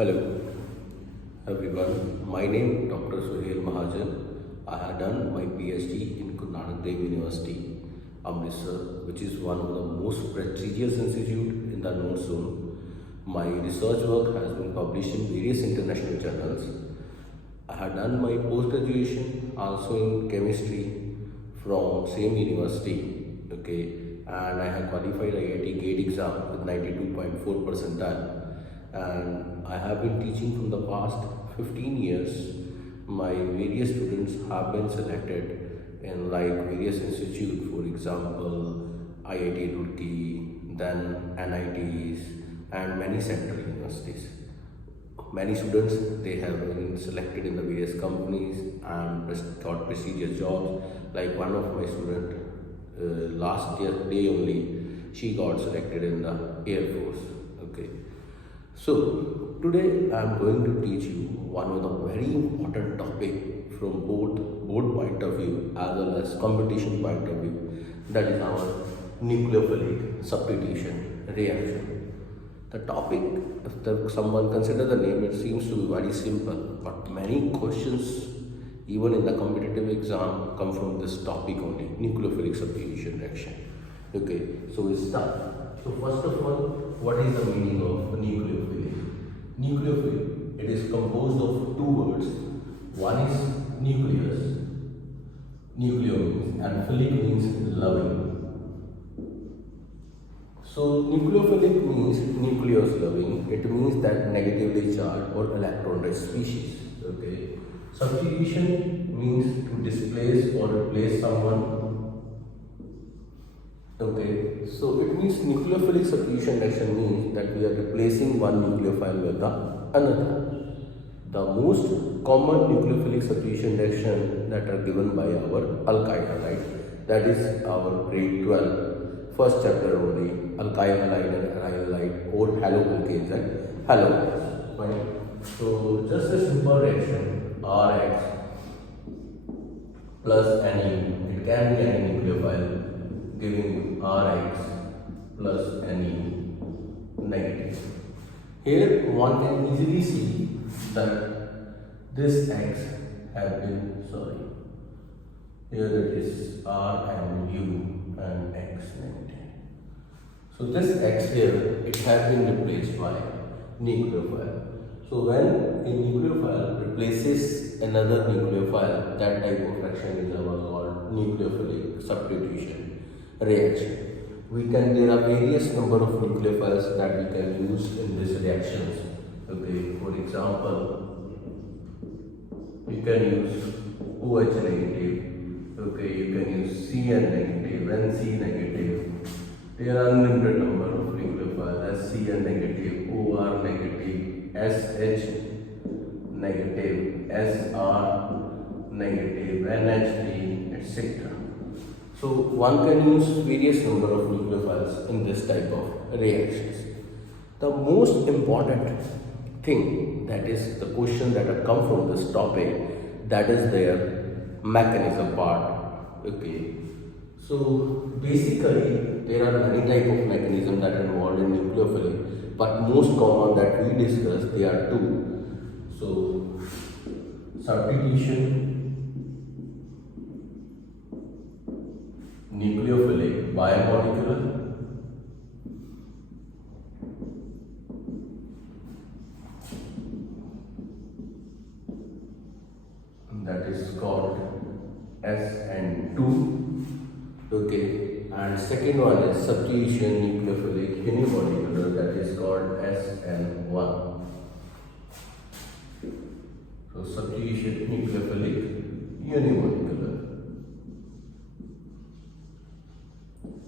Hello everyone, my name is Dr. Suhail Mahajan. I have done my PhD in Guru Nanak Dev University, Amritsar, which is one of the most prestigious institute in the known zone. My research work has been published in various international journals. I have done my post-graduation also in chemistry from same university, okay, and I have qualified IIT GATE exam with 92.4 percentile, and I have been teaching from the past 15 years. My various students have been selected in like various institutes, for example, IIT Roorkee, then NITs, and many central universities. Many students they have been selected in the various companies and got prestigious jobs. Like one of my student last year day only, she got selected in the Air Force. Okay, so today I am going to teach you one of the very important topic from both point of view as well as competition point of view. That is our nucleophilic substitution reaction. The topic, if someone consider the name, it seems to be very simple, but many questions, even in the competitive exam, come from this topic only, nucleophilic substitution reaction. Okay, so we start. So first of all, what is the meaning of nucleophilic? Nucleophilic, it is composed of two words. One is nucleus, nucleo means, and philic means loving. So nucleophilic means nucleus loving. It means that negatively charged or electron-rich species. Okay. Substitution means to displace or replace someone. Okay. So it means nucleophilic substitution reaction means that we are replacing one nucleophile with the another. The most common nucleophilic substitution reaction that are given by our alkyl halide, that is our grade 12. First chapter only, alkyl halide and aryl halide, or haloalkanes and halogens. Right? So just a simple reaction, Rx plus Ne, it can be any nucleophile giving Rx plus Ne negative. Here one can easily see that this X have been, here it is R and U and X negative. So this X here, it has been replaced by nucleophile. So when a nucleophile replaces another nucleophile, that type of reaction is called nucleophilic substitution reaction. There are various number of nucleophiles that we can use in these reactions. Okay, for example, you can use OH negative. Okay, you can use Cn negative, Nc negative. There are unlimited number of nucleophiles, Cn negative, Or negative, Sh negative, Sr negative, NH3, etc. So one can use various number of nucleophiles in this type of reactions. The most important thing, that is the question that have come from this topic, that is their mechanism part. Okay, so basically there are many type of mechanisms that are involved in nucleophilic, but most common that we discuss, there are two. So substitution, nucleophilic biomolecular, that is called SN2. Okay, and second one is substitution nucleophilic unimolecular, that is called SN1. So substitution nucleophilic unimolecular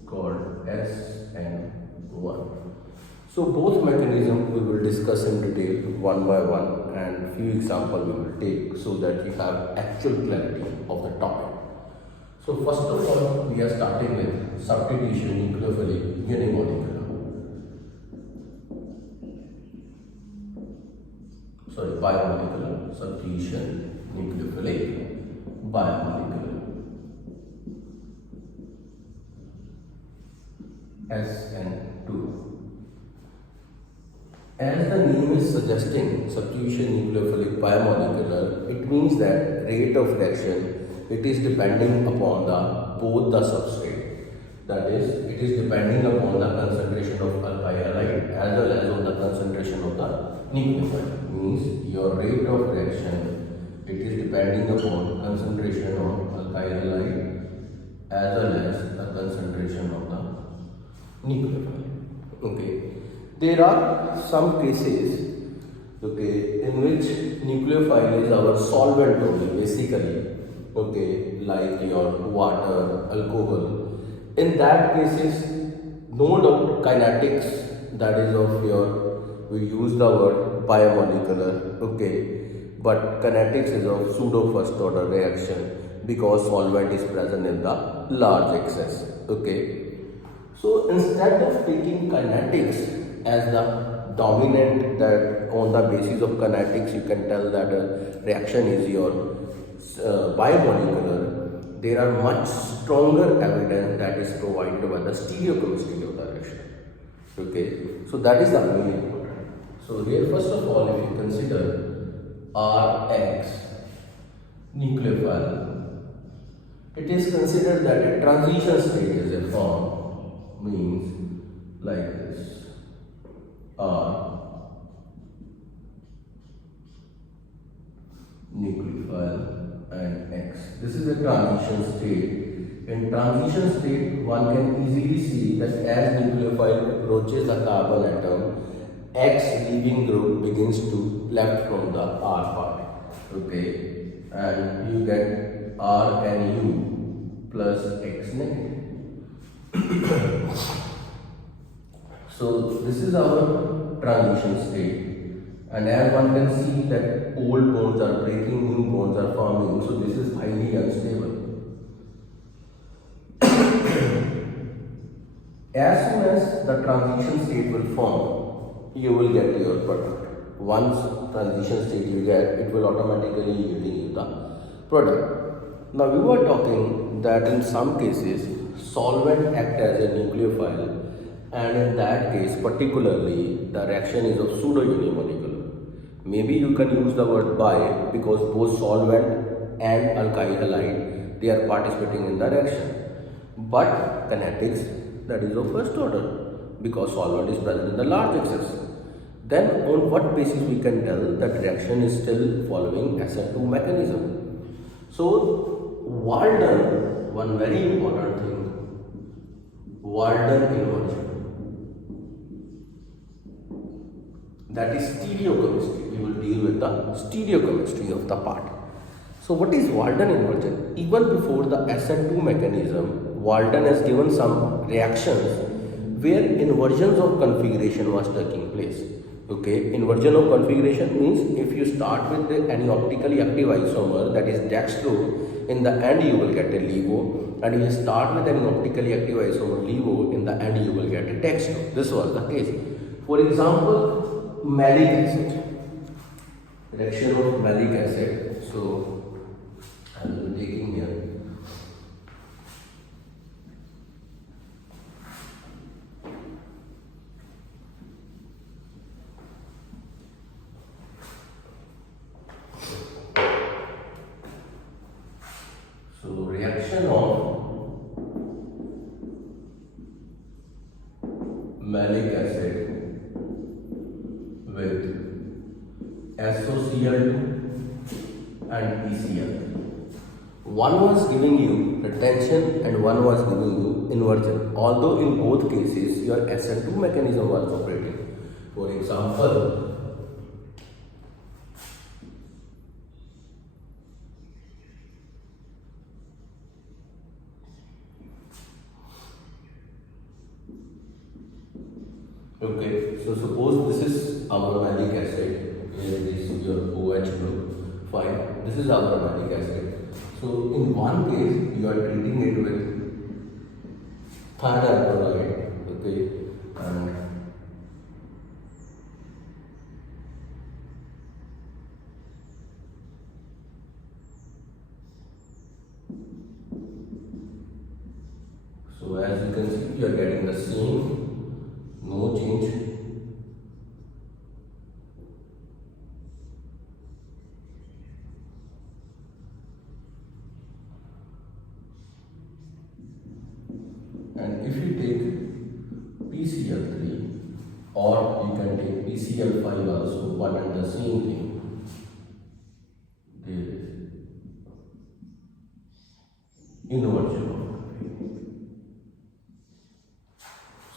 called SN1. So both mechanisms we will discuss in detail one by one, and few examples we will take so that you have actual clarity of the topic. So first of all, we are starting with substitution nucleophilic unimolecular. Biomolecular, substitution nucleophilic biomolecular. SN2. As the name is suggesting substitution nucleophilic biomolecular, it means that rate of reaction, it is depending upon the both the substrate. That is, it is depending upon the concentration of alkyl halide as well as on the concentration of the nucleophile. Means your rate of reaction, it is depending upon concentration of alkyl halide as well as the concentration of the nucleophile. Okay. There are some cases, okay, in which nucleophile is our solvent only, basically, okay, like your water, alcohol. In that cases, no doubt kinetics, that is of your, we use the word biomolecular, okay, but kinetics is of pseudo first order reaction because solvent is present in the large excess, okay. So instead of taking kinetics as the dominant, that on the basis of kinetics you can tell that a reaction is your biomolecular, there are much stronger evidence that is provided by the stereochemistry of the reaction. Okay, so that is the main important. So here first of all, if you consider Rx nucleophile, it is considered that a transition state is a form, means like this. R nucleophile and X. This is a transition state. In transition state, one can easily see that as nucleophile approaches the carbon atom, X leaving group begins to left from the R part. Okay, and you get R and U plus X negative. So this is our transition state, and as one can see that old bonds are breaking, new bonds are forming, so this is highly unstable. As soon as the transition state will form, you will get your product. Once transition state you get, it will automatically yielding you the product. Now we were talking that in some cases solvent act as a nucleophile, and in that case particularly the reaction is of pseudo unimolecular. Maybe you can use the word bi because both solvent and alkyl halide, they are participating in the reaction, but kinetics, that is of first order because solvent is present in the large excess. Then on what basis we can tell that reaction is still following SN2 mechanism? So Walden, one very important thing, Walden inversion, that is stereochemistry. We will deal with the stereochemistry of the part. So what is Walden inversion? Even before the SN2 mechanism, Walden has given some reactions where inversions of configuration was taking place. Okay, inversion of configuration means if you start with any optically active isomer, that is dextro, in the end you will get a levo, and if you start with any optically active isomer levo, in the end you will get a dextro. This was the case. For example, malic acid, reaction of malic acid. So I will be taking here. So reaction of malic acid with SOCl2 and PCl2. One was giving you retention and one was giving you inversion. Although in both cases your SN2 mechanism was operating. For example, okay, so suppose this is our malic acid, here this is your OH group, fine, this is our malic acid. So in one case you are treating it with thiazide, okay, and so as you can see you are getting the same, no change. HCl5 also, one and the same thing. There is inversion of graphene.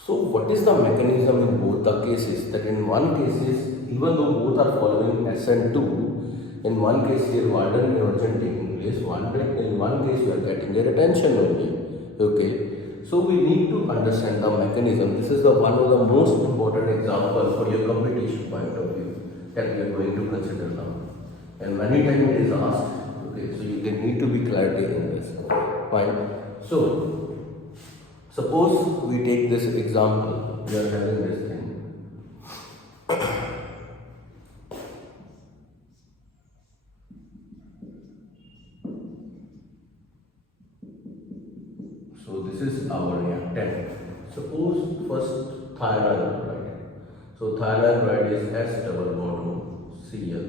So what is the mechanism in both the cases? That in one cases, even though both are following SN2, in one case here Walden inversion taking place, in one case you are getting a retention only. Okay. So we need to understand the mechanism. This is the one of the most important example for your competition point of view that we are going to consider now. And many times it is asked, okay, so you can need to be clarity in this. Fine. So suppose we take this example, we are having this thing. So this is our reactant. Suppose first thionyl chloride. So thionyl chloride is S double bond Cl.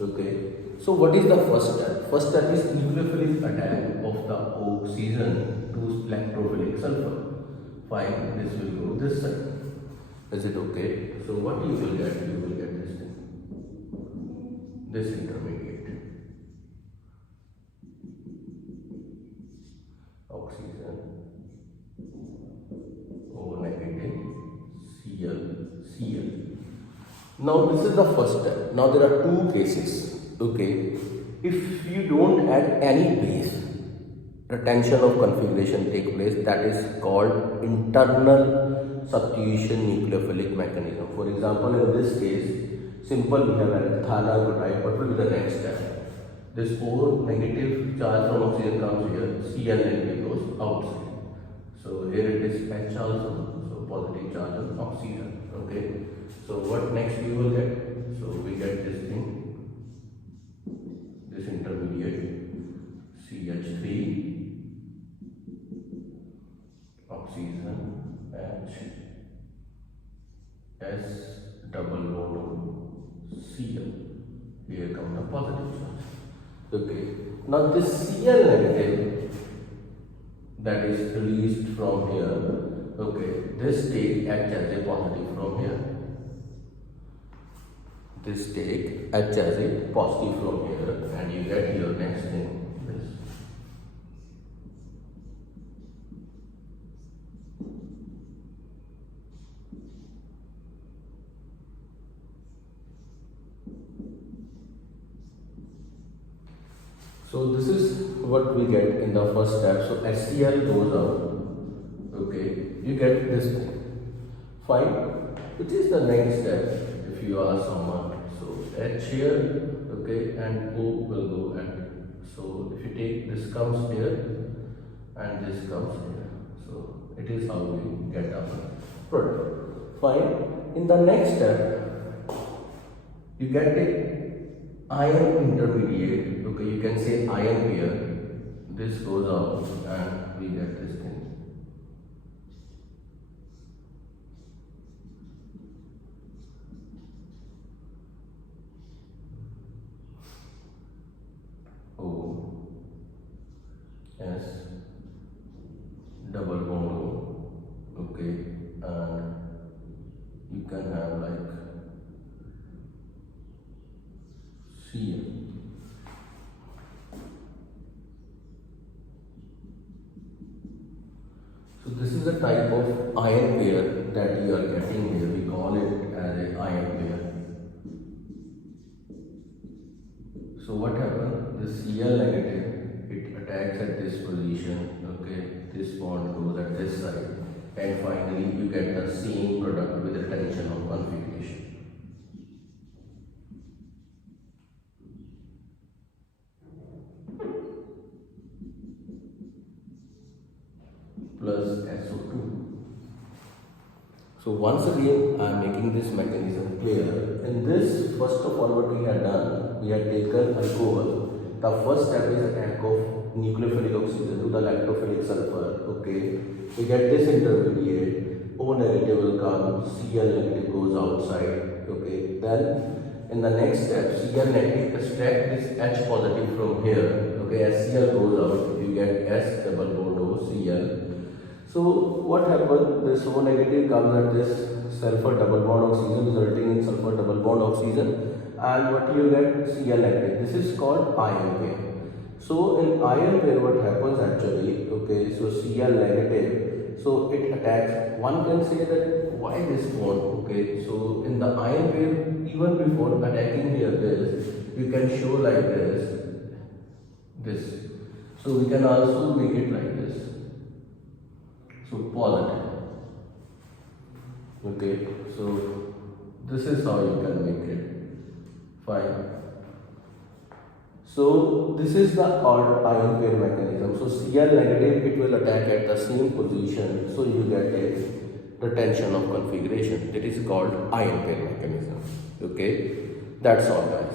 Okay. So what is the first step? First step is nucleophilic attack of the oxygen to electrophilic sulfur. Fine, this will go this side. Is it okay? So what you will get? You will get this thing. This intermediate. Oxygen O negative Cl. Now this is the first step. Now there are two cases. Okay, if you don't add any base, retention of configuration take place. That is called internal substitution nucleophilic mechanism. For example, in this case, simple we have added thionyl chloride. What will be the next step? This O negative charge from oxygen comes here, Cl negative goes outside. So here it is H also, so positive charge on oxygen. Okay. So what next you will get? So we get this thing. This intermediate CH3 oxygen H S double bond Cl. Here comes the positive charge. Okay. Now this Cl negative that is released from here. Okay. This take H as a positive from here. This take H as a positive from here, and you get your next thing, this. So this is what we get in the first step. So HCl goes out. Okay, you get this thing. Fine. Which is the next step? If you ask someone. H here, okay, and O will go and so if you take this comes here and this comes here. So it is how we get our product. Fine. In the next step, you get a ion intermediate. Okay, you can say ion pair. This goes out and we get this thing. O S double bond O. Okay, and you can have like Cl. So this is a type of ion pair that you are getting here. We call it as an ion pair. So what happens? This Cl negative, it attacks at this position. Okay, this bond goes at this side, and finally you get the same product with retention of configuration. Plus SO2. So once again I am making this mechanism clear. In this, first of all what we had done, we had taken alcohol. The first step is attack of nucleophilic oxygen to the electrophilic sulfur. Okay, we get this intermediate, O negative will come, Cl negative goes outside. Okay, then in the next step, Cl negative extract this H positive from here. Okay, as Cl goes out, you get S double bond O Cl. So what happens? This O negative comes at this sulfur double bond oxygen, resulting in sulfur double bond oxygen, and what you get? Cl negative. This is called ion pair. So in ion pair, what happens actually? Okay, so Cl negative. So it attacks. One can say that why this bond? Okay, so in the ion pair, even before attacking here this, you can show like this. So we can also make it like this. So positive. Okay, so this is how you can make it. Fine. So this is the ion pair mechanism. So Cl negative, it will attack at the same position. So you get a retention of configuration. That is called ion pair mechanism. Okay, that's all guys.